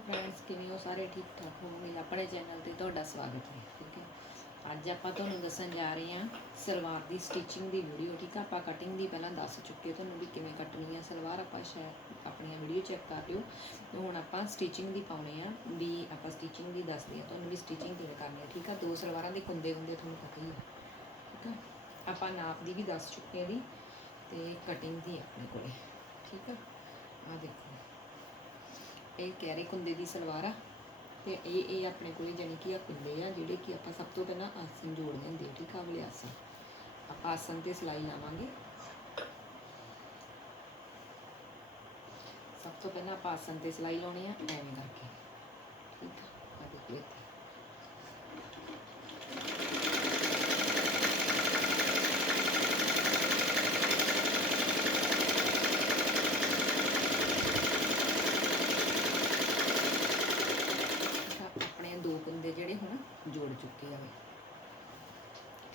Friends ਕਿਵੇਂ ਹੋ? ਸਾਰੇ ਠੀਕ ਠਾਕ ਹੋਵੋਗੇ? ਆਪਣੇ ਚੈਨਲ ਤੇ ਤੁਹਾਡਾ ਸਵਾਗਤ ਹੈ, ਠੀਕ ਹੈ? ਅੱਜ ਆਪਾਂ ਤੁਹਾਨੂੰ ਦੱਸਣ ਜਾ ਰਹੇ ਹਾਂ ਸਲਵਾਰ ਦੀ ਸਟਿਚਿੰਗ ਦੀ ਵੀਡੀਓ ਠੀਕ ਆ? ਆਪਾਂ ਕਟਿੰਗ ਦੀ ਪਹਿਲਾਂ ਦੱਸ ਚੁੱਕੇ ਤੁਹਾਨੂੰ ਵੀ ਕਿਵੇਂ ਕੱਟਣੀ ਹੈ ਸਲਵਾਰ। ਆਪਾਂ ਸ਼ਾਇਦ ਆਪਣੀਆਂ ਵੀਡੀਓ ਚੈੱਕ ਕਰ ਲਿਓ। ਹੁਣ ਆਪਾਂ ਸਟਿਚਿੰਗ ਦੀ ਪਾਉਣੇ ਆ, ਵੀ ਆਪਾਂ ਸਟਿਚਿੰਗ ਦੀ ਦੱਸਦੇ ਹਾਂ ਤੁਹਾਨੂੰ ਵੀ ਸਟਿਚਿੰਗ ਕਿਵੇਂ ਕਰਨੀ ਹੈ ਠੀਕ ਆ? ਦੋ ਸਲਵਾਰਾਂ ਦੇ ਕੁੰਦੇ ਹੁੰਦੇ ਤੁਹਾਨੂੰ ਪਤਾ ਹੀ ਹੈ ਠੀਕ ਆ? ਆਪਾਂ ਨਾਪ ਦੀ ਵੀ ਦੱਸ ਚੁੱਕੇ ਹਾਂ ਦੀ ਤੇ ਕਟਿੰਗ ਦੀ ਆਪਣੇ ਕੋਲੇ, ਠੀਕ ਆ? ਆ ਦੇਖੋ। ਇਹ ਕੈਰੇ ਕੁੰਦੇ ਦੀ ਸਲਵਾਰ ਆ। ਤੇ ਇਹ ਇਹ ਆਪਣੇ ਕੋਲ ਜਾਨੀ ਕਿ ਆ ਕੁੰਦੇ ਆ ਜਿਹੜੇ ਕਿ ਆਪਾਂ ਸਭ ਤੋਂ ਪਹਿਲਾਂ ਆਸਨ ਜੋੜਨੇ ਹੁੰਦੇ ਠੀਕ ਆ ਵਾਲੇ ਆਸਨ ਆਪਾਂ ਆਸਨ ਤੇ ਸਿਲਾਈ ਲਾਵਾਂਗੇ। ਸਭ ਤੋਂ ਪਹਿਲਾਂ ਆਪਾਂ ਆਸਨ ਤੇ ਸਿਲਾਈ ਲਾਉਣੀ ਆ, ਐਵੇਂ ਕਰਕੇ। ਠੀਕ ਆ ਆ ਦੇਖੋ ਇੱਥੇ ਠੀਕ ਆ, ਆਪਣੇ ਦੋ ਕੁੰਦੇ ਜਿਹੜੇ ਹੁਣ ਜੋੜ ਚੁੱਕੇ ਆ ਵੇ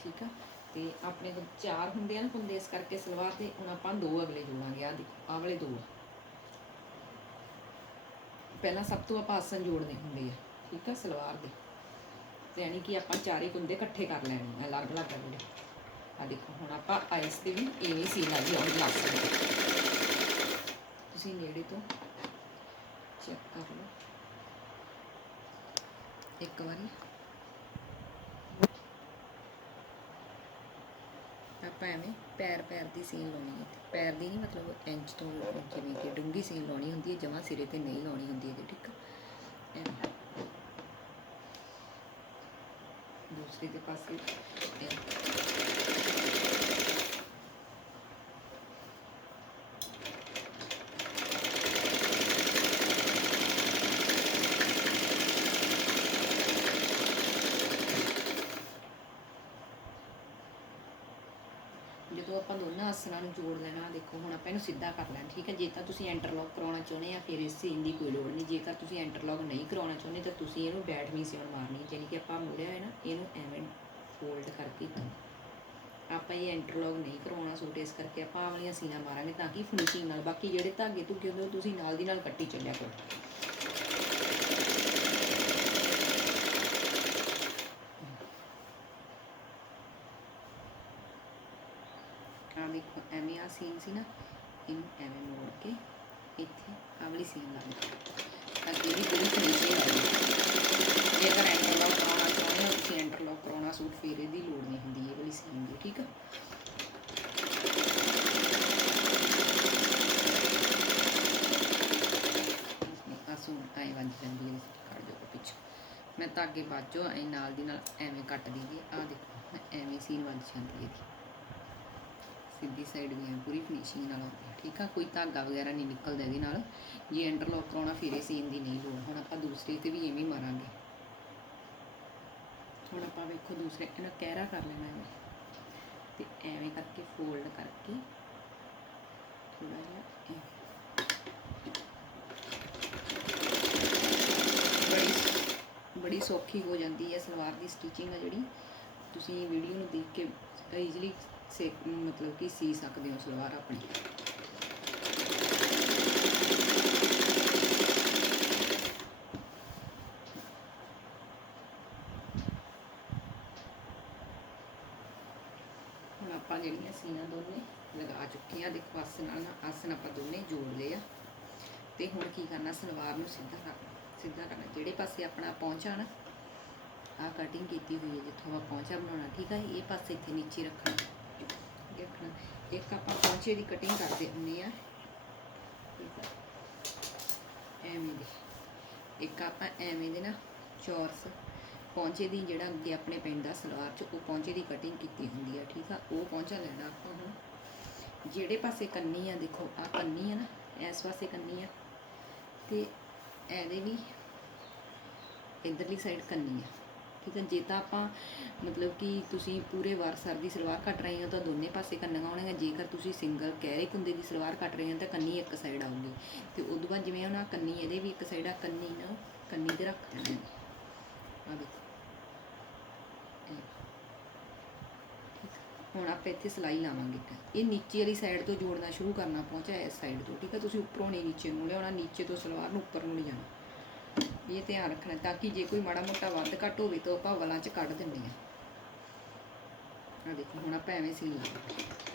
ਠੀਕ ਆ ਤੇ ਆਪਣੇ ਕੋਲ ਚਾਰ ਹੁੰਦੇ ਆ ਨਾ ਕੁੰਦੇ ਇਸ ਕਰਕੇ ਸਲਵਾਰ ਤੇ ਹੁਣ ਆਪਾਂ ਦੋ ਅਗਲੇ ਜੋੜਾਂਗੇ ਆ ਦੇਖੋ, ਆਹ ਵਾਲੇ ਦੋ। ਪਹਿਲਾਂ ਸਭ ਤੋਂ ਆਪਾਂ ਆਸਨ ਜੋੜਨੇ ਹੁੰਦੇ ਆ, ਠੀਕ ਆ, ਸਲਵਾਰ ਦੇ। ਤੇ ਯਾਨੀ ਕਿ ਆਪਾਂ ਚਾਰੇ ਕੁੰਦੇ ਇਕੱਠੇ ਕਰ ਲੈਣੇ ਆ ਅਲੱਗ ਅਲੱਗ ਅਗਲੇ ਆ ਦੇਖੋ, ਹੁਣ ਆਪਾਂ ਆਈਸ ਤੇ ਵੀ ਇਵੇਂ ਸੀ ਲਾ ਜੀ ਆਉਂ ਲਾਸ ਤੁਸੀਂ ਨੇੜੇ ਤੋਂ ਚੈੱਕ ਕਰ ਲਓ। ਇੱਕ ਵਾਰੀ। ਆਪਾਂ ਐਵੇਂ ਪੈਰ ਪੈਰ ਦੀ ਸੀਨ ਲਾਉਣੀ ਹੈ। ਪੈਰ ਦੀ ਨਹੀਂ ਮਤਲਬ ਇੰਚ ਤੋਂ ਜਿਵੇਂ ਕਿ ਡੂੰਗੀ ਸੀਨ ਲਾਉਣੀ ਹੁੰਦੀ ਹੈ, ਜਮਾ ਸਿਰੇ ਤੇ ਨਹੀਂ ਲਾਉਣੀ ਹੁੰਦੀ ਇਹਦੇ ਠੀਕ ਹੈ ਦੂਸਰੇ ਦੇ ਪਾਸੇ ਐਵੇਂ। ਜਦੋਂ ਆਪਾਂ ਦੋਨਾਂ ਆਸਨਾਂ ਨੂੰ ਜੋੜ ਲੈਣਾ ਦੇਖੋ ਹੁਣ ਆਪਾਂ ਇਹਨੂੰ ਸਿੱਧਾ ਕਰ ਲੈਣਾ, ਠੀਕ ਹੈ? ਜੇ ਤਾਂ ਤੁਸੀਂ ਇੰਟਰਲੌਕ ਕਰਾਉਣਾ ਚਾਹੁੰਦੇ ਆ, ਫਿਰ ਇਸ ਸੀਨ ਦੀ ਕੋਈ ਲੋੜ ਨਹੀਂ। ਜੇਕਰ ਤੁਸੀਂ ਇੰਟਰਲੌਕ ਨਹੀਂ ਕਰਾਉਣਾ ਚਾਹੁੰਦੇ, ਤਾਂ ਤੁਸੀਂ ਇਹਨੂੰ ਬੈਠ ਸੀਨ ਮਾਰਨੀ ਯਾਨੀ ਕਿ ਆਪਾਂ ਮੁੜਿਆ ਹੈ ਨਾ, ਇਹਨੂੰ ਐਵੇਂ ਫੋਲਡ ਕਰਕੇ ਆਪਾਂ ਇਹ ਇੰਟਰਲੌਕ ਨਹੀਂ ਕਰਾਉਣਾ ਸੂਟ ਇਸ ਕਰਕੇ ਆਪਾਂ ਆਹ ਵਾਲੀਆਂ ਸੀਨਾ ਮਾਰਾਂਗੇ ਤਾਂ ਕਿ ਫਿਨਿਸ਼ਿੰਗ ਨਾਲ। ਬਾਕੀ ਜਿਹੜੇ ਧਾਗੇ ਧੁੱਗੇ ਹੁੰਦੇ, ਉਹ ਤੁਸੀਂ ਨਾਲ ਦੀ ਨਾਲ ਕੱਟੀ ਚੱਲਿਆ ਕਰੋ ਆ ਦੇਖੋ ਐਵੇਂ ਆ ਸੀਨ ਸੀ ਨਾ ਇਹਨੂੰ ਐਵੇਂ ਮੋੜ ਕੇ ਇੱਥੇ ਆਹ ਵਾਲੀ ਸੀਨ ਲਾ ਦਿਓ ਤਾਂ ਕਿ ਇਹਦੀ ਪੂਰੀ ਫਿਨਿਸ਼ਿੰਗ ਆ ਜਾਵੇ ਜੇਕਰ ਇੰਟਰਲੌਕ ਕਰਾਉਣਾ ਚਾਹੁੰਦੇ ਹੋ ਤੁਸੀਂ ਇੰਟਰਲੌਕ ਕਰਾਉਣਾ ਸੂਟ ਫਿਰ ਇਹਦੀ ਲੋੜ ਨਹੀਂ ਹੁੰਦੀ ਇਹ ਵਾਲੀ ਸੀਨ ਦੀ ਠੀਕ ਆ ਆ ਸੂਟ ਆਏ ਵੱਜ ਜਾਂਦੀ ਹੈ ਕੱਢ ਦਿਓ ਪਿੱਛੇ ਧਾਗੇ ਤਾਂ ਅੱਗੇ ਬਾਜੋ ਨਾਲ ਦੀ ਨਾਲ ਐਵੇਂ ਕੱਟ ਦੀਦੀ ਆ ਦੇਖੋ ਐਵੇਂ ਸੀਨ ਵੱਜ ਜਾਂਦੀ ਹੈ ਇਹਦੀ। ਸਿੱਧੀ ਸਾਈਡ ਵੀ ਐ, ਪੂਰੀ ਫਿਨਿਸ਼ਿੰਗ ਨਾਲ ਆਉਂਦੀ ਹੈ। ਠੀਕ ਆ, ਕੋਈ ਧਾਗਾ ਵਗੈਰਾ ਨਹੀਂ ਨਿਕਲਦਾ ਇਹਦੇ ਨਾਲ। ਜੇ ਇੰਟਰਲੌਕ ਕਰਾਉਣਾ, ਫਿਰ ਇਹ ਸੀਨ ਦੀ ਨਹੀਂ ਲੋੜ। ਹੁਣ ਆਪਾਂ ਦੂਸਰੇ ਤੇ ਵੀ ਐਵੇਂ ਹੀ ਮਾਰਾਂਗੇ। ਹੁਣ ਆਪਾਂ ਵੇਖੋ ਦੂਸਰੇ, ਇਹਨਾਂ ਕਹਿਰਾ ਕਰ ਲੈਣਾ ਐਵੇਂ ਤੇ ਐਵੇਂ ਕਰਕੇ ਫੋਲਡ ਕਰਕੇ ਥੋੜਾ ਜਿਹਾ ਐਵੇਂ। ਬੜੀ ਸੌਖੀ ਹੋ ਜਾਂਦੀ ਹੈ ਸਲਵਾਰ ਦੀ ਸਟਿਚਿੰਗ ਆ ਜਿਹੜੀ। ਤੁਸੀਂ ਵੀਡੀਓ ਨੂੰ ਦੇਖ ਕੇ ਈਜ਼ੀਲੀ ਸੇ ਮਤਲਬ ਕਿ ਸੀ ਸਕਦੇ ਹੋ ਸਲਵਾਰ ਆਪਣੀ। ਹੁਣ ਆਪਾਂ ਜਿਹੜੀਆਂ ਸੀਨਾ ਦੋਨੇ ਲਗਾ ਚੁੱਕੇ ਆ ਦੇਖੋ ਆਸਨ ਨਾਲ ਨਾ ਆਸਨ ਆਪਾਂ ਦੋਨੇ ਜੋੜ ਲਏ ਆ। ਤੇ ਹੁਣ ਕੀ ਕਰਨਾ, ਸਲਵਾਰ ਨੂੰ ਸਿੱਧਾ ਕਰਨਾ ਸਿੱਧਾ ਕਰਨਾ, ਜਿਹੜੇ ਪਾਸੇ ਆਪਣਾ ਪਹੁੰਚਾ ਨਾ ਆ ਕਟਿੰਗ ਕੀਤੀ ਹੋਈ ਹੈ, ਜਿੱਥੋਂ ਆਪਾਂ ਪਹੁੰਚਾ ਬਣਾਉਣਾ, ਠੀਕ ਹੈ ਇਹ ਪਾਸੇ ਇੱਥੇ ਨੀਚੇ ਰੱਖਣਾ ਦੇਖਣਾ, ਇੱਕ ਆਪਾਂ ਪਹੁੰਚੇ ਦੀ ਕਟਿੰਗ ਕਰਦੇ ਹੁੰਦੇ ਆ, ਠੀਕ ਹੈ ਐਵੇਂ ਦੀ, ਇੱਕ ਆਪਾਂ ਐਵੇਂ ਦੇ ਨਾ ਚੌਰਸ, ਪਹੁੰਚੇ ਦੀ ਜਿਹੜਾ ਅੱਗੇ ਆਪਣੇ ਪੈਂਦਾ ਸਲਵਾਰ 'ਚ, ਉਹ ਪਹੁੰਚੇ ਦੀ ਕਟਿੰਗ ਕੀਤੀ ਹੁੰਦੀ ਆ, ਠੀਕ ਆ? ਉਹ ਪਹੁੰਚਾ ਲੈਣਾ ਆਪਾਂ ਹੁਣ। ਜਿਹੜੇ ਪਾਸੇ ਕੰਨੀ ਆ, ਦੇਖੋ ਆ ਕੰਨੀ ਆ ਨਾ, ਇਸ ਪਾਸੇ ਕੰਨੀ ਆ, ਤੇ ਇਹਦੇ ਵੀ ਇਧਰਲੀ ਸਾਈਡ ਕੰਨੀ ਆ। ਠੀਕ ਹੈ ਜੇ ਤਾਂ ਆਪਾਂ ਮਤਲਬ ਕਿ ਤੁਸੀਂ ਪੂਰੇ ਵਾਰਸਰ ਦੀ ਸਲਵਾਰ ਕੱਟ ਰਹੇ ਹੋ ਤਾਂ ਦੋਨੇ ਪਾਸੇ ਕੰਨੀਆਂ ਆਉਣਗੀਆਂ ਜੇਕਰ ਤੁਸੀਂ ਸਿੰਗਲ ਕਹਿਰੇ ਕੁੰਦੇ ਦੀ ਸਲਵਾਰ ਕੱਟ ਰਹੇ ਹੋ ਤਾਂ ਕੰਨੀ ਇੱਕ ਸਾਈਡ ਆਊਗੀ। ਤੇ ਉਦੋਂ ਬਾਅਦ ਜਿਵੇਂ ਉਹਨਾਂ ਕੰਨੀ, ਇਹਦੇ ਵੀ ਇੱਕ ਸਾਈਡ ਆ, ਕੰਨੀ ਨਾ, ਕੰਨੀ ਤੇ ਰੱਖ ਦੇਣੀ। ਆ ਦੇਖੋ ਇਹ। ਠੀਕ ਆ। ਹੁਣ ਆਪਾਂ ਇੱਥੇ ਸਲਾਈ ਲਾਵਾਂਗੇ ਇੱਕ। ਇਹ ਨੀਚੇ ਵਾਲੀ ਸਾਈਡ ਤੋਂ ਜੋੜਨਾ ਸ਼ੁਰੂ ਕਰਨਾ ਪਹੁੰਚਾ ਇਸ ਸਾਈਡ ਤੋਂ, ਠੀਕ ਹੈ ਤੁਸੀਂ ਉੱਪਰੋਂ ਨਹੀਂ ਨੀਚੇ ਨੂੰ ਲਿਆਉਣਾ, ਨੀਚੇ ਤੋਂ ਸਲਵਾਰ ਨੂੰ ਉੱਪਰ ਨੂੰ ਲਿਜਾਣਾ ਇਹ ਧਿਆਨ ਰੱਖਣਾ, ਤਾਂ ਕਿ ਜੇ ਕੋਈ ਮਾੜਾ ਮੋਟਾ ਵੱਧ ਘੱਟ ਹੋਵੇ ਤਾਂ ਆਪਾਂ ਵਲਾਂ 'ਚ ਕੱਢ ਦਿੰਦੇ ਆ। ਆ ਦੇਖੋ, ਹੁਣ ਆਪਾਂ ਐਵੇਂ ਸੀਲ ਲਾਂਗੇ।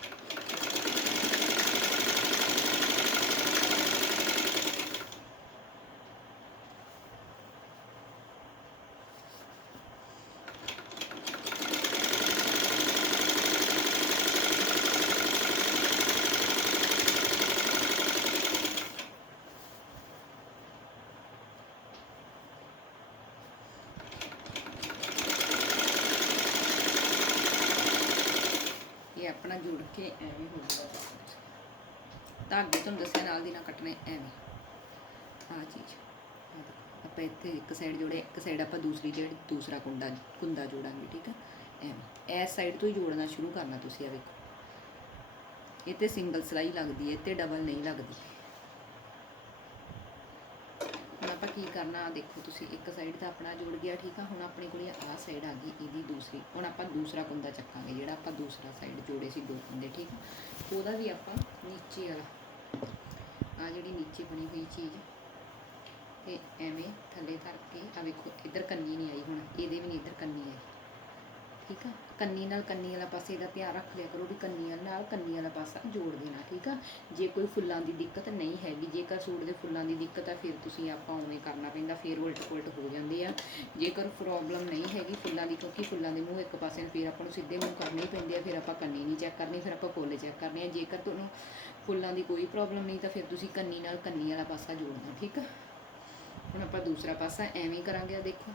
ਇਹ ਆਪਣਾ ਜੁੜ ਕੇ ਐਵੇਂ ਹੋ ਜਾਊਗਾ ਧਾਗੇ ਤੁਹਾਨੂੰ ਦੱਸਿਆ ਨਾਲ ਦੀ ਨਾਲ ਕੱਟਣੇ ਐਵੇਂ। ਆ ਚੀਜ਼। ਆਪਾਂ ਇੱਥੇ ਇੱਕ ਸਾਈਡ ਜੋੜੇ ਇੱਕ ਸਾਈਡ ਆਪਾਂ ਦੂਸਰੀ ਜਿਹੜੀ, ਦੂਸਰਾ ਕੁੰਡਾ ਕੁੰਡਾ ਜੋੜਾਂਗੇ, ਠੀਕ ਆ? ਐਵੇਂ। ਇਸ ਸਾਈਡ ਤੋਂ ਹੀ ਜੋੜਨਾ ਸ਼ੁਰੂ ਕਰਨਾ ਤੁਸੀਂ ਆ ਵੇਖੋ। ਇਹ ਤੇ ਸਿੰਗਲ ਸਲਾਈ ਲੱਗਦੀ ਹੈ ਤੇ ਡਬਲ ਨਹੀਂ ਲੱਗਦੀ ਹੁਣ ਆਪਾਂ ਕੀ ਕਰਨਾ? ਆਹ ਦੇਖੋ ਤੁਸੀਂ ਇੱਕ ਸਾਈਡ ਤਾਂ ਆਪਣਾ ਜੁੜ ਗਿਆ, ਠੀਕ ਆ, ਹੁਣ ਆਪਣੇ ਕੋਲੇ ਆਹ ਸਾਈਡ ਆ ਗਈ ਇਹਦੀ ਦੂਸਰੀ। ਹੁਣ ਆਪਾਂ ਦੂਸਰਾ ਕੁੰਦਾ ਚੱਕਾਂਗੇ, ਜਿਹੜਾ ਆਪਾਂ ਦੂਸਰਾ ਸਾਈਡ ਜੋੜੇ ਸੀ ਦੋ ਕੁੰਦੇ ਠੀਕ ਆ? ਉਹਦਾ ਵੀ ਆਪਾਂ ਨੀਚੇ ਵਾਲਾ, ਆ ਜਿਹੜੀ ਨੀਚੇ ਬਣੀ ਹੋਈ ਚੀਜ਼, ਤੇ ਐਵੇਂ ਥੱਲੇ ਧਰ ਕੇ, ਆ ਵੇਖੋ, ਇੱਧਰ ਕੰਨੀ ਨਹੀਂ ਆਈ ਹੁਣ, ਇਹਦੇ ਵੀ ਨਹੀਂ ਇੱਧਰ ਕੰਨੀ ਆਈ, ਠੀਕ ਆ? ਕੰਨੀ ਨਾਲ ਕੰਨੀ ਵਾਲਾ ਪਾਸੇ ਇਹਦਾ ਧਿਆਨ ਰੱਖ ਲਿਆ ਕਰੋ ਵੀ ਕੰਨੀ ਵਾਲ ਨਾਲ ਕੰਨੀ ਵਾਲਾ ਪਾਸਾ ਜੋੜ ਦੇਣਾ, ਠੀਕ ਆ? ਜੇ ਕੋਈ ਫੁੱਲਾਂ ਦੀ ਦਿੱਕਤ ਨਹੀਂ ਹੈਗੀ, ਜੇਕਰ ਸੂਟ ਦੇ ਫੁੱਲਾਂ ਦੀ ਦਿੱਕਤ ਆ, ਫਿਰ ਤੁਸੀਂ ਆਪਾਂ ਉਵੇਂ ਕਰਨਾ ਪੈਂਦਾ, ਫਿਰ ਉਲਟ ਪੁਲਟ ਹੋ ਜਾਂਦੇ ਆ। ਜੇਕਰ ਪ੍ਰੋਬਲਮ ਨਹੀਂ ਹੈਗੀ ਫੁੱਲਾਂ ਦੀ, ਕਿਉਂਕਿ ਫੁੱਲਾਂ ਦੇ ਮੂੰਹ ਇੱਕ ਪਾਸੇ ਨੂੰ ਫਿਰ ਆਪਾਂ ਨੂੰ ਸਿੱਧੇ ਮੂੰਹ ਕਰਨੇ ਹੀ ਪੈਂਦੇ ਆ, ਫਿਰ ਆਪਾਂ ਕੰਨੀ ਨਹੀਂ ਚੈੱਕ ਕਰਨੀ, ਫਿਰ ਆਪਾਂ ਫੁੱਲ ਚੈੱਕ ਕਰਨੇ ਆ। ਜੇਕਰ ਤੁਹਾਨੂੰ ਫੁੱਲਾਂ ਦੀ ਕੋਈ ਪ੍ਰੋਬਲਮ ਨਹੀਂ, ਤਾਂ ਫਿਰ ਤੁਸੀਂ ਕੰਨੀ ਨਾਲ ਕੰਨੀ ਵਾਲਾ ਪਾਸਾ ਜੋੜਨਾ ਠੀਕ ਆ? ਹੁਣ ਆਪਾਂ ਦੂਸਰਾ ਪਾਸਾ ਐਵੇਂ ਕਰਾਂਗੇ ਆ ਦੇਖੋ।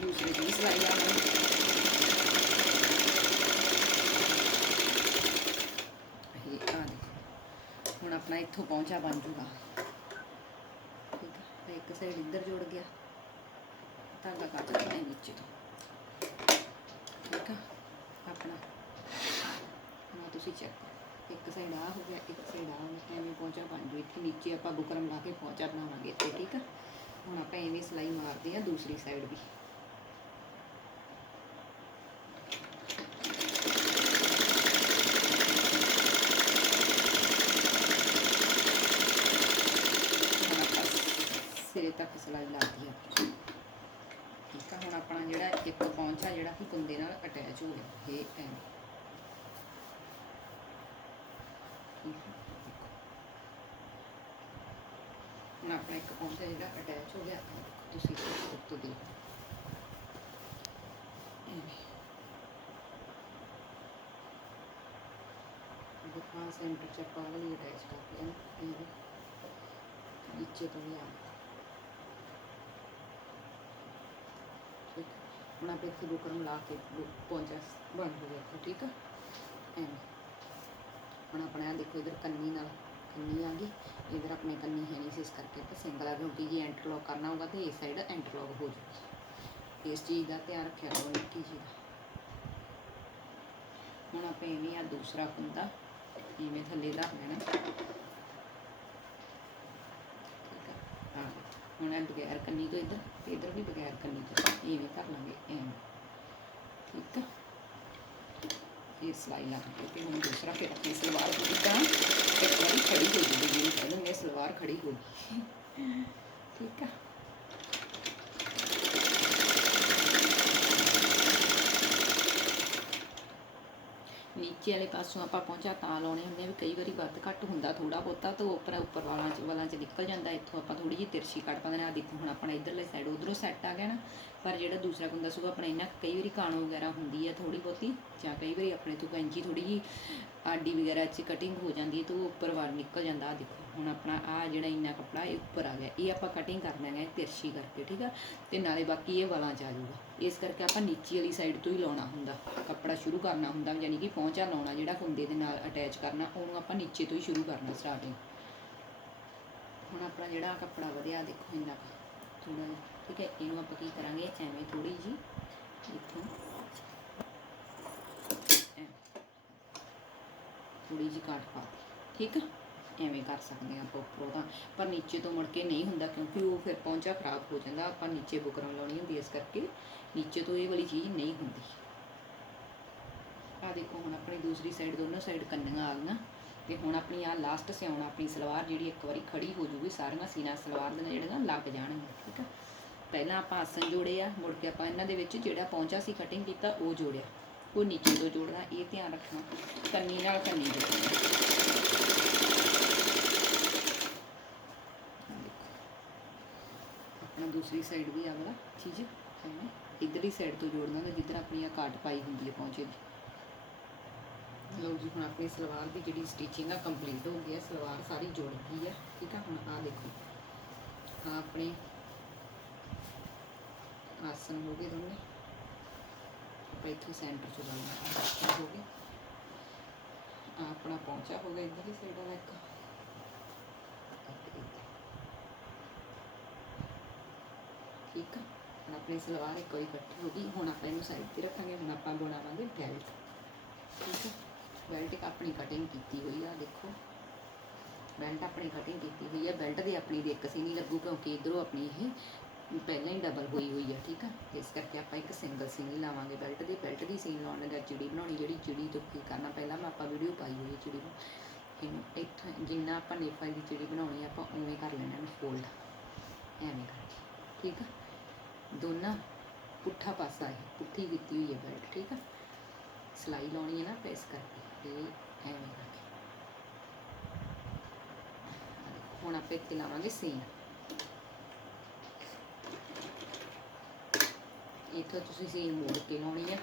ਦੂਸਰੇ ਦੀ ਸਲਾਈ ਆਵਾਂਗੇ ਇਹ ਆ ਦੇਖੋ ਹੁਣ ਆਪਣਾ ਇੱਥੋਂ ਪਹੁੰਚਾ ਬਣ ਜੂਗਾ ਠੀਕ ਆ ਤੇ ਇੱਕ ਸਾਈਡ ਇੱਧਰ ਜੁੜ ਗਿਆ ਧਾਗਾ ਕੱਟ ਦੇਣਾ ਹੈ ਨੀਚੇ ਤੋਂ ਠੀਕ ਆ ਆਪਣਾ ਹੁਣ ਤੁਸੀਂ ਚੈੱਕ ਇੱਕ ਸਾਈਡ ਆ ਹੋ ਗਿਆ ਇੱਕ ਸਾਈਡ ਆ ਹੋ ਗਿਆ ਐਵੇਂ ਪਹੁੰਚਾ ਬਣ ਜੂ ਇੱਥੇ ਨੀਚੇ ਆਪਾਂ ਬੁਕਰਮ ਲਾ ਕੇ ਪਹੁੰਚਾ ਬਣਾਵਾਂਗੇ ਇੱਥੇ ਠੀਕ ਆ ਹੁਣ ਆਪਾਂ ਐਵੇਂ ਸਲਾਈ ਮਾਰਦੇ ਆ ਦੂਸਰੀ ਸਾਈਡ ਵੀ ਹੁਣ ਆਪਾਂ ਸਿਰੇ ਤੱਕ ਸਿਲਾਈ ਲੱਗਦੀ ਆ ਠੀਕ ਆ, ਹੁਣ ਆਪਣਾ ਜਿਹੜਾ ਇੱਕ ਪੌਂਚਾ ਜਿਹੜਾ ਕਿ ਕੁੰਦੇ ਨਾਲ ਅਟੈਚ ਹੋ ਗਿਆ। ਇਹ ਐਵੇਂ ਹੁਣ ਆਪਣਾ ਇੱਕ ਪੌਂਚਾ ਜਿਹੜਾ ਅਟੈਚ ਹੋ ਗਿਆ ਤੁਸੀਂ ਉੱਤੋਂ ਦੇਖੋ ਐਵੇਂ ਸੈਂਟਰ ਚ ਆਪਾਂ ਅਟੈਚ ਕਰ ਲਿਆ ਨਾ ਨੀਚੇ ਤੋਂ ਵੀ ਆ ਠੀਕ ਆ। ਹੁਣ ਆਪਾਂ ਇੱਥੇ ਬੁਕਰਮ ਲਾ ਕੇ ਬੁ- ਪੌਂਚਾ ਬਣ ਹੋ ਗਿਆ ਠੀਕ ਆ? ਐਵੇਂ। ਹੁਣ ਆਪਣਾ ਆਹ ਦੇਖੋ ਇਧਰ ਕੰਨੀ ਨਾਲ, ਕੰਨੀ ਆ ਗਈ। ਇਧਰ ਆਪਣੇ ਕੰਨੀ ਹੈ ਨਹੀਂ ਸੀ, ਇਸ ਕਰਕੇ ਤਾਂ ਸਿੰਗਲ ਆ, ਕਿਉਂਕਿ ਜੇ ਐਂਟਰਲੌਕ ਕਰਨਾ ਹੋਊਗਾ ਤੇ ਇਸ ਸਾਈਡ ਐਂਟਰਲੌਕ ਹੋ ਜੂਗੀ ਇਸ ਚੀਜ਼ ਦਾ ਧਿਆਨ ਰੱਖਿਆ ਕਰੋ, ਨਿੱਕੀ ਜੀ ਦਾ। ਹੁਣ ਆਪਾਂ ਐਵੇਂ ਆ, ਦੂਸਰਾ ਕੁੰਦਾ ਇਵੇਂ ਥੱਲੇ ਧਰ ਲੈਣਾ ਠੀਕ ਆ ਹਾਂ ਹੁਣ ਇਹ ਬਗੈਰ ਕੰਨੀ ਤੋਂ ਇੱਧਰ, ਤੇ ਇੱਧਰ ਵੀ ਬਗੈਰ ਕੰਨੀ ਤੋਂ ਇਵੇਂ ਧਰ ਲਾਂਗੇ, ਐਵੇਂ। ਠੀਕ ਆ? ਇਹ ਸਲਾਈ ਲਾ ਕੇ ਤੇ ਹੁਣ ਦੂਸਰਾ ਫਿਰ ਆਪਣੀ ਸਲਵਾਰ ਦੀ ਤਾਂ ਇੱਕ ਵਾਰੀ ਖੜੀ ਹੋ ਜੂਗੀ ਜਿਹਨੂੰ ਕਹਿੰਦੇ ਨੇ ਸਲਵਾਰ ਖੜੀ ਹੋ ਗਈ। ਠੀਕ ਆ? ਨੀਚੇ ਵਾਲੇ ਪਾਸੋਂ ਆਪਾਂ ਪਹੁੰਚਾ ਤਾਂ ਲਾਉਣੇ ਹੁੰਦੇ ਆ ਵੀ ਕਈ ਵਾਰੀ ਵੱਧ ਘੱਟ ਹੁੰਦਾ ਥੋੜਾ ਬਹੁਤਾ ਤਾਂ ਉਹ ਉੱਪਰ ਉੱਪਰ ਵਾਲਾਂ ਚ ਵਾਲਾਂ ਚ ਨਿਕਲ ਜਾਂਦਾ, ਇੱਥੋਂ ਆਪਾਂ ਥੋੜੀ ਜਿਹੀ ਤਿਰਛੀ ਕੱਢ ਪਾਉਂਦੇ ਨੇ ਆ ਦੇਖੋ ਹੁਣ ਆਪਣਾ ਇਧਰਲੇ ਸਾਈਡ ਉਧਰੋਂ ਸੈੱਟ ਆ ਗਿਆ ਨਾ, ਪਰ ਜਿਹੜਾ ਦੂਸਰਾ ਕੁੰਦਾ ਸੂਗਾ ਆਪਣਾ ਇੰਨਾ ਕਈ ਵਾਰੀ ਕਾਣੋ ਵਗੈਰਾ ਹੁੰਦੀ ਹੈ ਥੋੜੀ ਬਹੁਤੀ, ਜਾਂ ਕਈ ਵਾਰੀ ਆਪਣੇ ਤੋਂ ਕੈਂਚੀ ਥੋੜੀ ਜਿਹੀ ਆਡੀ ਵਗੈਰਾ 'ਚ ਕਟਿੰਗ ਹੋ ਜਾਂਦੀ ਹੈ ਤਾਂ ਉਹ ਉੱਪਰ ਵਾਲ ਨਿਕਲ ਜਾਂਦਾ ਆ ਦੇਖੋ। ਹੁਣ ਆਪਣਾ ਆ ਜਿਹੜਾ ਇੰਨਾ ਕੱਪੜਾ ਇਹ ਉੱਪਰ ਆ ਗਿਆ, ਇਹ ਆਪਾਂ ਕਟਿੰਗ ਕਰਨਾ ਹੈ ਤਿਰਛੀ ਕਰਕੇ, ਠੀਕ ਆ? ਤੇ ਨਾਲੇ ਬਾਕੀ ਇਹ ਵਾਲਾਂ 'ਚ ਆ ਜਾਊਗਾ। ਇਸ ਕਰਕੇ ਆਪਾਂ ਨੀਚੇ ਵਾਲੀ ਸਾਈਡ ਤੋਂ ਹੀ ਲਾਉਣਾ ਹੁੰਦਾ, ਕੱਪੜਾ ਸ਼ੁਰੂ ਕਰਨਾ ਹੁੰਦਾ, ਯਾਨੀ ਕਿ ਪਹੁੰਚਾ ਲਾਉਣਾ ਜਿਹੜਾ ਕੁੰਦੇ ਦੇ ਨਾਲ ਅਟੈਚ ਕਰਨਾ, ਉਹਨੂੰ ਆਪਾਂ ਨੀਚੇ ਤੋਂ ਹੀ ਸ਼ੁਰੂ ਕਰਨਾ ਸਟਾਰਟਿੰਗ ਹੁਣ ਆਪਣਾ ਜਿਹੜਾ ਕੱਪੜਾ ਵਧਿਆ, ਦੇਖੋ ਇੰਨਾ ਥੋੜਾ ਜਿਹਾ, ਠੀਕ ਹੈ? ਇਹਨੂੰ ਆਪਾਂ ਕੀ ਕਰਾਂਗੇ? ਐਵੇਂ ਥੋੜੀ ਜੀ ਇੱਥੋਂ ਥੋੜੀ ਜੀ ਕਾਟ ਪਾ ਠੀਕ ਆ? ਐਵੇਂ ਕਰ ਸਕਦੇ ਆ ਆਪਾਂ ਉੱਪਰੋਂ ਤਾਂ। ਪਰ ਨੀਚੇ ਤੋਂ ਮੁੜ ਕੇ ਨਹੀਂ ਹੁੰਦਾ ਕਿਉਂਕਿ ਉਹ ਫਿਰ ਪਹੁੰਚਾ ਖਰਾਬ ਹੋ ਜਾਂਦਾ। ਆਪਾਂ ਨੀਚੇ ਬੁਕਰਮ ਲਾਉਣੀ ਹੁੰਦੀ ਇਸ ਕਰਕੇ। ਨੀਚੇ ਤੋਂ ਇਹ ਵਾਲੀ ਚੀਜ਼ ਨਹੀਂ ਹੁੰਦੀ। ਆ ਦੇਖੋ, ਹੁਣ ਆਪਣੀ ਦੂਸਰੀ ਸਾਈਡ ਦੋਨੋਂ ਸਾਈਡ ਕੰਨੀਆਂ ਆ ਗਈਆਂ। ਤੇ ਹੁਣ ਆਪਣੀ ਆ ਲਾਸਟ ਸਿਉਣਾ, ਆਪਣੀ ਸਲਵਾਰ ਜਿਹੜੀ ਇੱਕ ਵਾਰੀ ਖੜੀ ਹੋ ਜੂਗੀ, ਸਾਰੀਆਂ ਸੀਨਾ ਸਲਵਾਰ ਦੀਆਂ ਜਿਹੜੀਆਂ ਲੱਗ ਜਾਣਗੀਆਂ, ਠੀਕ ਆ? ਪਹਿਲਾਂ ਆਪਾਂ ਆਸਣ ਜੋੜੇ ਆ, ਮੁੜ ਕੇ ਆਪਾਂ ਇਹਨਾਂ ਦੇ ਵਿੱਚ ਜਿਹੜਾ ਪਹੁੰਚਾ ਸੀ ਕਟਿੰਗ ਕੀਤਾ, ਉਹ ਜੋੜਿਆ। ਉਹ ਨੀਚੇ ਤੋਂ ਜੋੜਨਾ, ਇਹ ਧਿਆਨ ਰੱਖਣਾ। ਕੰਨੀ ਨਾਲ ਕੰਨੀ ਜੋੜਨਾ ਆਪਣਾ ਦੂਸਰੀ ਸਾਈਡ ਵੀ ਆ ਚੀਜ਼ ਐਵੇਂ ਇਧਰਲੀ ਸਾਈਡ ਤੋਂ ਜੋੜਨਾ ਤੇ ਜਿੱਧਰ ਆਪਣੀ ਆ ਕਾਟ ਪਾਈ ਹੁੰਦੀ ਹੈ ਪਹੁੰਚੇ ਦੀ। ਲਓ ਜੀ, ਹੁਣ ਆਪਣੀ ਸਲਵਾਰ ਦੀ ਜਿਹੜੀ ਸਟਿਚਿੰਗ ਆ ਕੰਪਲੀਟ ਹੋ ਗਈ ਹੈ, ਸਲਵਾਰ ਸਾਰੀ ਜੁੜ ਗਈ ਹੈ, ਠੀਕ ਆ? ਹੁਣ ਆ ਦੇਖੋ ਆ ਆਪਣੇ ਆਸਨ ਹੋ ਗਏ ਦੋਨੇ। ਆਪਾਂ ਇੱਥੋਂ ਸੈਂਟਰ ਚ ਲਾਉਣਾ ਹੋ ਗਏ। ਆਪਣਾ ਪਹੁੰਚਾ ਹੋ ਗਿਆ ਇੱਧਰਲੀ ਸਾਈਡ ਵਾਲਾ ਇੱਕ ਠੀਕ ਆ ਹੁਣ ਆਪਣੀ ਸਲਵਾਰ ਇੱਕ ਵਾਰੀ ਇਕੱਠੀ ਹੋ ਗਈ। ਹੁਣ ਆਪਾਂ ਇਹਨੂੰ ਸਾਈਡ ਤੇ ਰੱਖਾਂਗੇ, ਹੁਣ ਆਪਾਂ ਬਣਾਵਾਂਗੇ ਬੈਲਟ ਠੀਕ ਹੈ? ਬੈਲਟ ਇੱਕ ਆਪਣੀ ਕਟਿੰਗ ਕੀਤੀ ਹੋਈ ਆ, ਦੇਖੋ। ਬੈਲਟ ਆਪਣੀ ਕਟਿੰਗ ਕੀਤੀ ਹੋਈ ਆ। ਬੈਲਟ ਦੀ ਆਪਣੀ ਦੀ ਇੱਕ ਸੀ ਨਹੀਂ ਲੱਗੂ ਕਿਉਂਕਿ ਇਧਰੋਂ ਆਪਣੀ ਇਹ ਪਹਿਲਾਂ ਹੀ ਡਬਲ ਹੋਈ ਹੋਈ ਆ, ਠੀਕ ਆ? ਇਸ ਕਰਕੇ ਆਪਾਂ ਇੱਕ ਸਿੰਗਲ ਸੀਨ ਲਾਵਾਂਗੇ ਬੈਲਟ ਦੀ। ਬੈਲਟ ਦੀ ਸੀਨ ਲਾਉਣ ਲੱਗਾ ਚਿੜੀ ਬਣਾਉਣੀ, ਜਿਹੜੀ ਚਿੜੀ ਤੋਂ ਕੀ ਕਰਨਾ, ਪਹਿਲਾਂ ਮੈਂ ਆਪਾਂ ਵੀਡੀਓ ਪਾਈ ਹੋਈ ਚਿੜੀ ਨੂੰ। ਇਹਨੂੰ ਇੱਥੋਂ ਜਿੰਨਾ ਆਪਾਂ ਨੇਫਾ ਦੀ ਚਿੜੀ ਬਣਾਉਣੀ ਆ, ਆਪਾਂ ਉਵੇਂ ਕਰ ਲੈਣਾ ਇਹਨੂੰ ਫੋਲਡ ਐਵੇਂ ਕਰਕੇ। ਠੀਕ ਆ? ਦੋਨਾਂ ਪੁੱਠਾ ਪਾਸਾ ਹੈ ਪੁੱਠੀ ਕੀਤੀ ਹੋਈ ਹੈ ਬੈਲਟ ਠੀਕ ਆ? ਸਲਾਈ ਲਾਉਣੀ ਹੈ ਨਾ ਪ੍ਰੈਸ ਕਰਕੇ ਇਹ ਐਵੇਂ ਕਰਕੇ ਹੁਣ ਆਪਾਂ ਇੱਥੇ ਲਾਵਾਂਗੇ ਸੀਨ ਇੱਥੋਂ ਤੁਸੀਂ ਸੀਨ ਮੋੜ ਕੇ ਲਾਉਣੀ ਹੈ,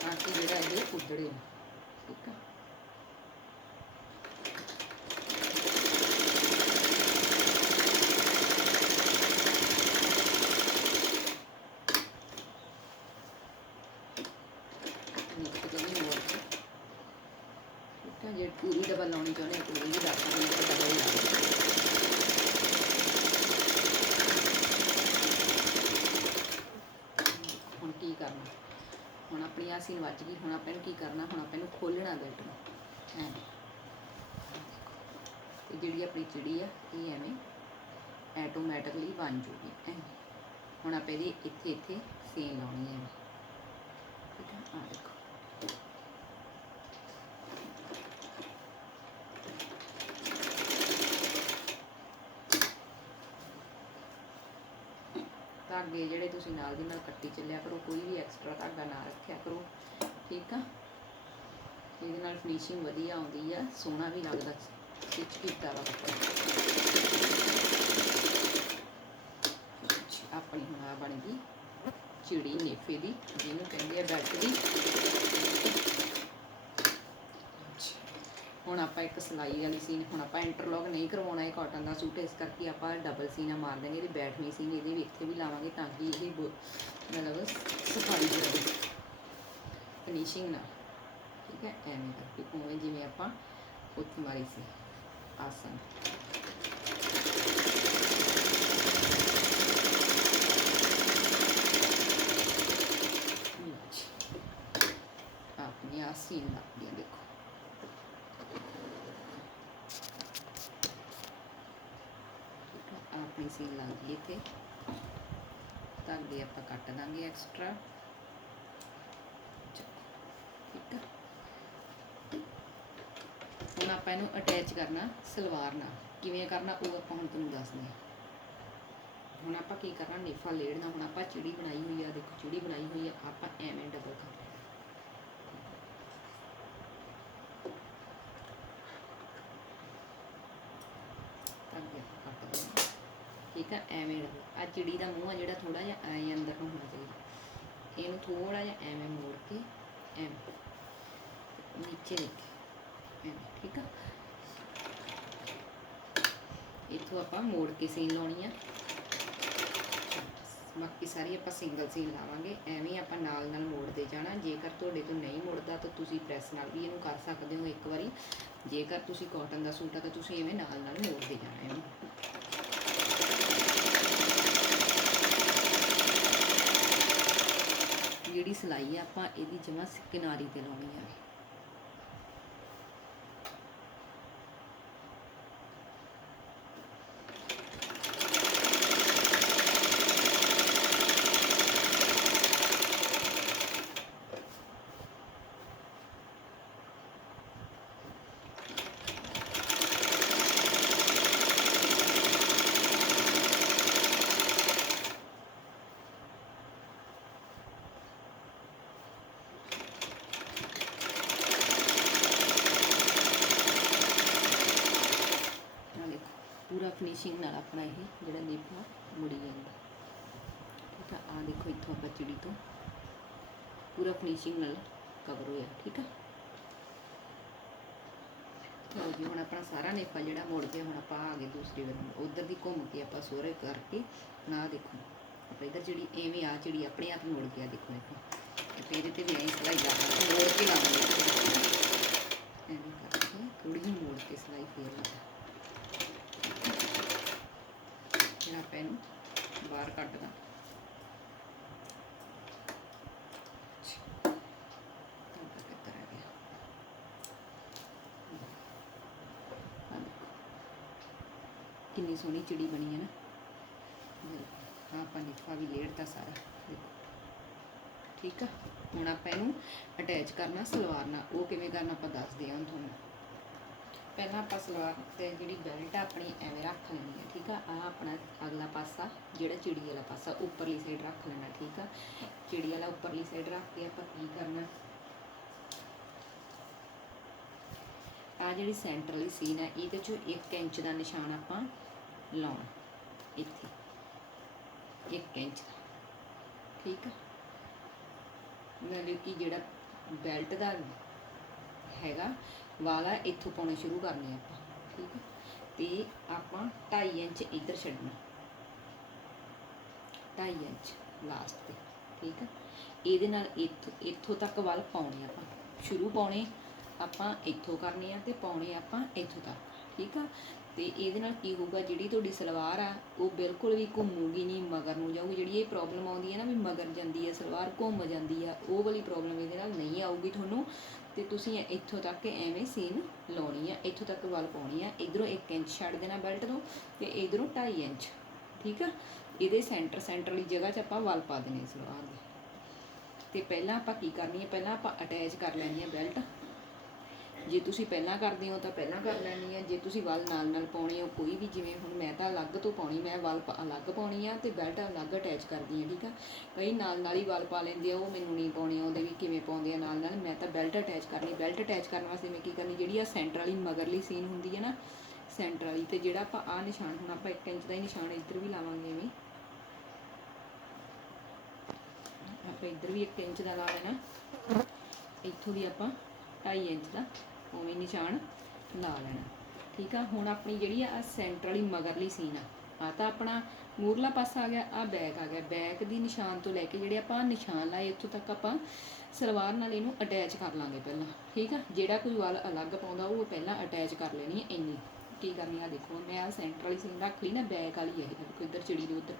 ਤਾਂ ਕਿ ਜਿਹੜਾ ਇਹ ਕੁੱਦੜੇ ਨਾ ਠੀਕ ਆ? ਨੀਚੇ ਤੋਂ ਵੀ ਜੇ ਪੂਰੀ ਡਬਲ ਲਾਉਣੀ ਚਾਹੁੰਦੇ ਪੂਰੀ ਵੀ ਲਾ ਸਕਦੇ ਹੋ ਡਬਲ ਲਾ ਹੁਣ ਕੀ ਕਰਨਾ ਹੁਣ ਆਪਣੀ ਆ ਸੀਨ ਵੱਜ ਗਈ ਹੁਣ ਆਪਾਂ ਇਹਨੂੰ ਕੀ ਕਰਨਾ ਹੁਣ ਆਪਾਂ ਇਹਨੂੰ ਖੋਲਣਾ ਬੈਲਟ ਨੂੰ ਐਂ ਤੇ ਜਿਹੜੀ ਆਪਣੀ ਚਿੜੀ ਆ ਇਹ ਐਵੇਂ ਆਟੋਮੈਟਿਕਲੀ ਬਣ ਜੂਗੀ ਐਂ ਹੁਣ ਆਪਾਂ ਇਹਦੀ ਇੱਥੇ ਇੱਥੇ ਸੀਨ ਲਾਉਣੀ ਹੈ। ਐਵੇਂ ਠੀਕ ਹੈ ਆ ਦੇਖੋ। ਧਾਗੇ ਜਿਹੜੇ ਤੁਸੀਂ ਨਾਲ ਦੀ ਨਾਲ ਕੱਟੀ ਚੱਲਿਆ ਕਰੋ, ਕੋਈ ਵੀ ਐਕਸਟਰਾ ਧਾਗਾ ਨਾ ਰੱਖਿਆ ਕਰੋ, ਠੀਕ ਆ? ਇਹਦੇ ਨਾਲ ਫਿਨਿਸ਼ਿੰਗ ਵਧੀਆ ਆਉਂਦੀ ਆ, ਸੋਹਣਾ ਵੀ ਲੱਗਦਾ ਸਟਿਚ ਕੀਤਾ ਵਾ ਆਪਣੀ ਹੁਣ ਆ ਬਣ ਗਈ ਚਿੜੀ ਨੇਫੇ ਦੀ, ਜਿਹਨੂੰ ਕਹਿੰਦੇ ਆ ਬੈਟ ਦੀ। ਹੁਣ ਆਪਾਂ ਇੱਕ ਸਲਾਈ ਵਾਲੀ ਸੀਨ, ਹੁਣ ਆਪਾਂ ਇੰਟਰਲੌਕ ਨਹੀਂ ਕਰਵਾਉਣਾ ਇਹ ਕਾਟਨ ਦਾ ਸੂਟ, ਇਸ ਕਰਕੇ ਆਪਾਂ ਡਬਲ ਸੀਨਾ ਮਾਰ ਦਾਂਗੇ ਇਹਦੀ ਬੈਠਵੀਂ ਸੀਨ ਇਹਦੇ ਵੀ ਇੱਥੇ ਵੀ ਲਾਵਾਂਗੇ ਤਾਂ ਕਿ ਇਹ ਬੋ- ਮਤਲਬ ਸਫ਼ਾਈ ਦੇ ਰਹੇ ਫਿਨਿਸ਼ਿੰਗ ਨਾਲ ਠੀਕ ਹੈ? ਐਵੇਂ ਕਰਕੇ ਉਵੇਂ ਜਿਵੇਂ ਆਪਾਂ ਉੱਥੇ ਮਾਰੀ ਸੀ। ਆਸਨ ਆਪਣੀ ਆ ਸੀਨ ਲੱਗਦੀ ਹੈ ਦੇਖੋ ਠੀਕ ਹੈ ਆਪਣੀ ਇੱਥੇ। ਧਾਗੇ ਆਪਾਂ ਕੱਟ ਦਾਂਗੇ ਐਕਸਟਰਾ ਠੀਕ ਹੈ ਹੁਣ ਆਪਾਂ ਇਹਨੂੰ ਅਟੈਚ ਕਰਨਾ, ਸਲਵਾਰ ਨਾਲ। ਕਿਵੇਂ ਕਰਨਾ ਉਹ ਆਪਾਂ ਹੁਣ ਤੁਹਾਨੂੰ ਦੱਸਦੇ ਹਾਂ। ਹੁਣ ਆਪਾਂ ਕੀ ਕਰਨਾ, ਨੇਫਾ ਲੇੜਨਾ। ਹੁਣ ਆਪਾਂ ਚਿੜੀ ਬਣਾਈ ਹੋਈ ਆ, ਦੇਖੋ ਚਿੜੀ ਬਣਾਈ ਹੋਈ ਆ, ਆਪਾਂ ਐਵੇਂ ਡਬਲ ਕਰ ਧਾਗੇ ਆਪਾਂ ਕੱਟ ਦੇਣਾ ਠੀਕ ਆ ਐਵੇਂ ਆ ਚਿੜੀ ਦਾ ਮੂੰਹ ਆ ਜਿਹੜਾ ਥੋੜਾ ਜਿਹਾ ਐਂ ਅੰਦਰ ਨੂੰ ਹੋਣਾ ਚਾਹੀਦਾ। ਇਹਨੂੰ ਥੋੜਾ ਜਿਹਾ ਐਵੇਂ ਮੋੜ ਕੇ ਐਵੇਂ ਨੀਚੇ ਦੇਖ। ਠੀਕ ਆ? ਇੱਥੋਂ ਆਪਾਂ ਮੋੜ ਕੇ ਸੀਨ ਲਾਉਣੀ ਆ। ਬਾਕੀ ਸਾਰੀ ਆਪਾਂ ਸਿੰਗਲ ਸੀਨ ਲਾਵਾਂਗੇ। ਐਵੇਂ ਆਪਾਂ ਨਾਲ ਨਾਲ ਮੋੜਦੇ ਜਾਣਾ। ਜੇਕਰ ਤੁਹਾਡੇ ਤੋਂ ਨਹੀਂ ਮੁੜਦਾ ਤਾਂ ਤੁਸੀਂ ਪ੍ਰੈਸ ਨਾਲ ਵੀ ਇਹਨੂੰ ਕਰ ਸਕਦੇ ਹੋ ਇੱਕ ਵਾਰੀ। ਜੇਕਰ ਤੁਸੀਂ ਕਾਟਨ ਦਾ ਸੂਟ ਆ ਤਾਂ ਤੁਸੀਂ ਐਵੇਂ ਨਾਲ ਨਾਲ ਮੋੜਦੇ ਜਾਣਾ ਇਹਨੂੰ। ਜਿਹੜੀ ਸਿਲਾਈ ਆ ਆਪਾਂ ਇਹਦੀ ਜਮਾ ਕਿਨਾਰੀ ਤੇ ਲਾਉਣੀ ਆ। ਫਿਨਿਸ਼ਿੰਗ ਨਾਲ ਆਪਣਾ ਇਹ ਜਿਹੜਾ ਨੇਪਾ ਮੁੜੀ ਜਾਂਦਾ। ਠੀਕ ਆ ਆ ਦੇਖੋ ਇੱਥੋਂ ਆਪਾਂ ਚਿੜੀ ਤੋਂ ਪੂਰਾ ਫਿਨਿਸ਼ਿੰਗ ਨਾਲ ਕਵਰ ਹੋਇਆ, ਠੀਕ ਆ। ਲਓ ਜੀ, ਹੁਣ ਆਪਣਾ ਸਾਰਾ ਨੇਪਾ ਜਿਹੜਾ ਮੁੜ ਗਿਆ, ਹੁਣ ਆਪਾਂ ਆ ਗਏ ਦੂਸਰੀ ਵਾਰ ਉਧਰ ਦੀ ਘੁੰਮ ਕੇ ਆਪਾਂ ਸੋਹਰੇ ਕਰਕੇ ਨਾ ਦੇਖੋ, ਆਪਾਂ ਇਧਰ ਜਿਹੜੀ ਐਵੇਂ ਆ ਜਿਹੜੀ ਆਪਣੇ ਆਪ ਮੁੜ ਗਿਆ, ਦੇਖੋ ਇੱਕ ਤੇ ਇਹਦੇ ਤੇ ਵੀ ਐਂ ਸਲਾਈ ਲਾਵਾਂਗੇ ਮੋੜ ਕੇ ਲਾਵਾਂਗੇ ਐਵੇਂ ਕਰਕੇ ਥੋੜੀ ਜਿਹੀ ਮੋੜ ਕੇ ਸਲਾਈ ਫੇਰ ਲਾ ਜਿਹੜਾ ਪੈਨ ਬਾਹਰ ਕੱਢਦਾ ਧਾਗਾ ਕਿੱਧਰ ਆ ਗਿਆ ਆਹ ਦੇਖੋ। ਕਿੰਨੀ ਸੋਹਣੀ ਚਿੜੀ ਬਣੀ ਹੈ ਨਾ। ਆਪਾਂ ਲਿਖਾ ਵੀ ਲੇੜਤਾ ਸਾਰਾ, ਦੇਖੋ। ਠੀਕ ਆ? ਹੁਣ ਆਪਾਂ ਇਹਨੂੰ ਅਟੈਚ ਕਰਨਾ ਸਲਵਾਰ ਨਾਲ। ਉਹ ਕਿਵੇਂ ਕਰਨਾ ਆਪਾਂ ਦੱਸਦੇ ਹਾਂ ਤੁਹਾਨੂੰ। ਪਹਿਲਾਂ ਆਪਾਂ ਸਲਵਾਰ ਤੇ ਜਿਹੜੀ ਬੈਲਟ ਆ ਆਪਣੀ ਐਵੇਂ ਰੱਖ ਲੈਣੀ ਹੈ, ਠੀਕ ਆ? ਆ ਆਪਣਾ ਅਗਲਾ ਪਾਸਾ, ਜਿਹੜਾ ਚਿੜੀ ਵਾਲਾ ਪਾਸਾ, ਉੱਪਰਲੀ ਸਾਈਡ ਰੱਖ ਲੈਣਾ, ਠੀਕ ਆ? ਚਿੜੀ ਵਾਲਾ ਉੱਪਰਲੀ ਸਾਈਡ ਰੱਖ ਕੇ ਆਪਾਂ ਕੀ ਕਰਨਾ? ਆ ਜਿਹੜੀ ਸੈਂਟਰ ਸੀਨ ਹੈ ਇਹਦੇ ਚੋਂ 1 ਇੰਚ ਦਾ ਨਿਸ਼ਾਨ ਆਪਾਂ ਲਾਉਣਾ, ਇੱਥੇ 1 ਇੰਚ ਠੀਕ ਆ? ਮਤਲਬ ਕਿ ਜਿਹੜਾ ਬੈਲਟ ਦਾ ਹੈਗਾ, ਵਾਲਾ ਇੱਥੋਂ ਪਾਉਣੇ ਸ਼ੁਰੂ ਕਰਨੇ ਆਪਾਂ। ਠੀਕ ਹੈ ਤੇ ਆਪਾਂ 2.5 ਇੰਚ ਇੱਧਰ ਛੱਡਣਾ। 2.5 ਇੰਚ ਲਾਸਟ ਤੇ। ਠੀਕ ਆ? ਇਹਦੇ ਨਾਲ ਇੱਥੋਂ ਇੱਥੋਂ ਤੱਕ ਵੱਲ ਪਾਉਣੇ ਆਪਾਂ। ਸ਼ੁਰੂ ਪਾਉਣੇ ਆਪਾਂ ਇੱਥੋਂ ਕਰਨੇ ਆ ਤੇ ਪਾਉਣੇ ਆਪਾਂ ਇੱਥੋਂ ਤੱਕ। ਠੀਕ ਆ? ਤੇ ਇਹਦੇ ਨਾਲ ਕੀ ਹੋਊਗਾ, ਜਿਹੜੀ ਤੁਹਾਡੀ ਸਲਵਾਰ ਆ, ਉਹ ਬਿਲਕੁਲ ਵੀ ਘੁੰਮੂਗੀ ਨਹੀਂ, ਮਗਰ ਨੂੰ ਜਾਊਗੀ। ਜਿਹੜੀ ਇਹ ਪ੍ਰੋਬਲਮ ਆਉਂਦੀ ਹੈ ਨਾ ਵੀ ਮਗਰ ਜਾਂਦੀ ਹੈ, ਸਲਵਾਰ ਘੁੰਮ ਜਾਂਦੀ ਆ, ਉਹ ਵਾਲੀ ਪ੍ਰੋਬਲਮ ਇਹਦੇ ਨਾਲ ਨਹੀਂ ਆਊਗੀ ਤੁਹਾਨੂੰ। ਤੇ ਤੁਸੀਂ ਇੱਥੋਂ ਤੱਕ ਐਵੇਂ ਸੀਨ ਲਾਉਣੀ ਆ, ਇੱਥੋਂ ਤੱਕ ਵੱਲ ਪਾਉਣੀ ਆ, ਇਧਰੋਂ 1 ਇੰਚ ਛੱਡ ਦੇਣਾ ਬੈਲਟ ਤੋਂ ਤੇ ਇਧਰੋਂ 2.5 ਇੰਚ, ਠੀਕ ਆ? ਇਹਦੇ ਸੈਂਟਰ ਸੈਂਟਰ ਵਾਲੀ ਜਗ੍ਹਾ 'ਚ ਆਪਾਂ ਵੱਲ ਪਾ ਦੇਣੇ ਸਲਵਾਰ ਦੇ। ਤੇ ਪਹਿਲਾਂ ਆਪਾਂ ਕੀ ਕਰਨੀ ਹੈ ਪਹਿਲਾਂ ਆਪਾਂ ਅਟੈਚ ਕਰ ਲੈਣੀ ਹੈ ਬੈਲਟ ਜੇ ਤੁਸੀਂ ਪਹਿਲਾਂ ਕਰਦੇ ਹੋ ਤਾਂ ਪਹਿਲਾਂ ਕਰ ਲੈਣੀ ਹੈ ਜੇ ਤੁਸੀਂ ਵੱਲ ਨਾਲ ਨਾਲ ਪਾਉਣੇ ਹੋ ਕੋਈ ਵੀ ਜਿਵੇਂ ਹੁਣ ਮੈਂ ਤਾਂ ਅਲੱਗ ਤੋਂ ਪਾਉਣੀ, ਮੈਂ ਵੱਲ ਅਲੱਗ ਪਾਉਣੀ ਆ ਤੇ ਬੈਲਟ ਅਲੱਗ ਅਟੈਚ ਕਰਦੀ ਆ, ਠੀਕ ਆ? ਕਈ ਨਾਲ ਨਾਲ ਹੀ ਵਲ ਪਾ ਲੈਂਦੇ ਆ, ਉਹ ਮੈਨੂੰ ਨਹੀਂ ਪਾਉਣੇ ਆਉਂਦੇ ਵੀ ਕਿਵੇਂ ਪਾਉਂਦੇ ਆ ਨਾਲ ਨਾਲ, ਮੈਂ ਤਾਂ ਬੈਲਟ ਅਟੈਚ ਕਰਨੀ, ਬੈਲਟ ਅਟੈਚ ਕਰਨ ਵਾਸਤੇ ਮੈਂ ਕੀ ਕਰਨੀ, ਜਿਹੜੀ ਆ ਸੈਂਟਰ ਵਾਲੀ ਮਗਰਲੀ ਸੀਨ ਹੁੰਦੀ ਹੈ ਨਾ, ਸੈਂਟਰ ਵਾਲੀ ਤੇ ਜਿਹੜਾ ਆਪਾਂ ਆ ਨਿਸ਼ਾਨ, ਹੁਣ ਆਪਾਂ 1 ਇੰਚ ਦਾ ਹੀ ਨਿਸ਼ਾਨ ਇੱਧਰ ਵੀ ਲਾਵਾਂਗੇ ਐਵੇਂ। ਆਪਾਂ ਇੱਧਰ ਵੀ 1 ਇੰਚ ਦਾ ਲਾ ਲੈਣਾ, ਇੱਥੋਂ ਵੀ ਆਪਾਂ 2.5 ਇੰਚ ਦਾ। ਉਵੇਂ ਨਿਸ਼ਾਨ ਲਾ ਲੈਣਾ। ਠੀਕ ਆ? ਹੁਣ ਆਪਣੀ ਜਿਹੜੀ ਆ ਸੈਂਟਰ ਵਾਲੀ ਮਗਰਲੀ ਸੀਨ ਆ। ਆ ਤਾਂ ਆਪਣਾ ਮੂਰਲਾ ਪਾਸਾ ਆ ਗਿਆ ਆ ਬੈਕ ਆ ਗਿਆ। ਬੈਕ ਦੀ ਨਿਸ਼ਾਨ ਤੋਂ ਲੈ ਕੇ ਜਿਹੜੇ ਆਪਾਂ ਨਿਸ਼ਾਨ ਲਾਏ ਇੱਥੋਂ ਤੱਕ ਆਪਾਂ ਸਲਵਾਰ ਨਾਲ ਇਹਨੂੰ ਅਟੈਚ ਕਰ ਲਾਂਗੇ ਪਹਿਲਾਂ। ਠੀਕ ਆ? ਜਿਹੜਾ ਕੋਈ ਵਾਲ ਅਲੱਗ ਪਾਉਂਦਾ, ਉਹ ਪਹਿਲਾਂ ਅਟੈਚ ਕਰ ਲੈਣੀ ਹੈ ਇੰਨੀ। ਕੀ ਕਰਨੀ ਆ, ਦੇਖੋ, ਮੈਂ ਆ ਸੈਂਟਰ ਵਾਲੀ ਸੀਨ ਰੱਖ ਲਈ ਨਾ ਬੈਕ ਵਾਲੀ ਹੈ ਇਹ, ਦੇਖੋ, ਇੱਧਰ ਚਿੜੀ ਦੇ ਉੱਧਰ।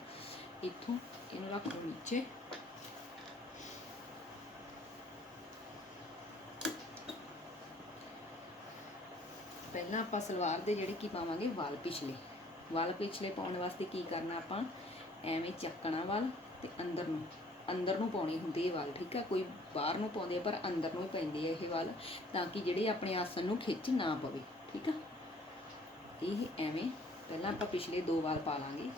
ਇੱਥੋਂ ਇਹਨੂੰ ਰੱਖ ਲਓ ਨੀਚੇ। ਪਹਿਲਾਂ ਆਪਾਂ ਸਲਵਾਰ ਦੇ ਜਿਹੜੇ ਕੀ ਪਾਵਾਂਗੇ? ਵਾਲ ਪਿਛਲੇ। ਵਾਲ ਪਿਛਲੇ ਪਾਉਣ ਵਾਸਤੇ ਕੀ ਕਰਨਾ ਆਪਾਂ? ਐਵੇਂ ਚੱਕਣਾ ਵਾਲ ਤੇ ਅੰਦਰ ਨੂੰ। ਅੰਦਰ ਨੂੰ ਪਾਉਣੇ ਹੁੰਦੇ ਇਹ ਵਾਲ, ਠੀਕ ਆ? ਕੋਈ ਬਾਹਰ ਨੂੰ ਪਾਉਂਦੇ ਪਰ ਅੰਦਰ ਨੂੰ ਹੀ ਪੈਂਦੇ ਆ ਇਹ ਵਾਲ, ਤਾਂ ਕਿ ਜਿਹੜੇ ਆਪਣੇ ਆਸਣ ਨੂੰ ਖਿੱਚ ਨਾ ਪਵੇ, ਠੀਕ ਆ? ਇਹ ਐਵੇਂ ਪਹਿਲਾਂ ਆਪਾਂ ਪਿਛਲੇ ਦੋ ਵਾਲ ਪਾ ਲਾਂਗੇ।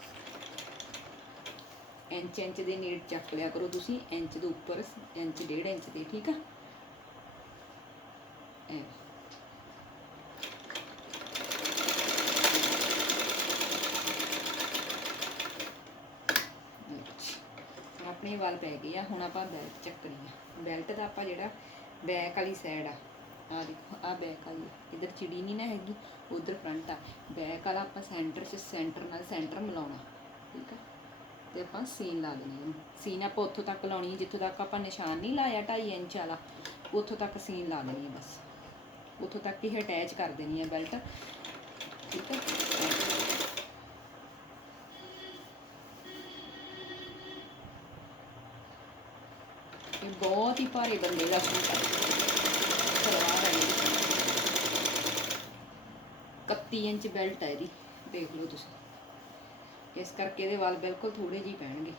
ਇੰਚ ਇੰਚ ਦੇ ਨੇੜ ਚੱਕ ਲਿਆ ਕਰੋ ਤੁਸੀਂ, ਇੰਚ ਦੇ ਉੱਪਰ, ਇੰਚ ਡੇਢ ਇੰਚ ਦੇ, ਠੀਕ ਆ? ਐਵੇਂ ਹੁਣ ਆਪਣੇ ਵੱਲ ਪੈ ਗਏ ਆ, ਹੁਣ ਆਪਾਂ ਬੈਲਟ ਚੱਕਣੀ ਆ। ਬੈਲਟ ਦਾ ਆਪਾਂ ਜਿਹੜਾ ਬੈਕ ਵਾਲੀ ਸਾਈਡ ਆ ਆ ਦੇਖੋ ਆ ਬੈਕ ਵਾਲੀ ਇਧਰ ਚਿੜੀ ਨਹੀਂ ਨਾ ਹੈਗੀ, ਉਧਰ ਫਰੰਟ ਆ। ਬੈਕ ਵਾਲਾ ਆਪਾਂ ਸੈਂਟਰ 'ਚ ਸੈਂਟਰ ਨਾਲ ਸੈਂਟਰ ਮਿਲਾਉਣਾ, ਠੀਕ ਆ? ਤੇ ਆਪਾਂ ਸੀਨ ਲਾ ਦੇਣੀ ਹੈ ਸੀਨ ਆਪਾਂ ਉੱਥੋਂ ਤੱਕ ਲਾਉਣੀ ਹੈ ਜਿੱਥੋਂ ਤੱਕ ਆਪਾਂ ਨਿਸ਼ਾਨ ਨਹੀਂ ਲਾਇਆ 2.5 ਇੰਚ ਵਾਲਾ, ਉੱਥੋਂ ਤੱਕ ਸੀਨ ਲਾ ਦੇਣੀ ਹੈ ਬਸ। ਉੱਥੋਂ ਤੱਕ ਹੀ ਅਟੈਚ ਕਰ ਦੇਣੀ ਹੈ ਬੈਲਟ, ਠੀਕ ਹੈ ਬਹੁਤ ਹੀ ਭਾਰੇ ਬੰਦੇ ਦਾ ਸੂਟ ਹੈ ਸਲਵਾਰ ਹੈ ਇਹਦੀ। 31 ਇੰਚ ਬੈਲਟ ਹੈ ਇਹਦੀ, ਦੇਖ ਲਓ ਤੁਸੀਂ। ਇਸ ਕਰਕੇ ਇਹਦੇ ਵਾਲ ਬਿਲਕੁਲ ਥੋੜੇ ਜਿਹੇ ਪੈਣਗੇ।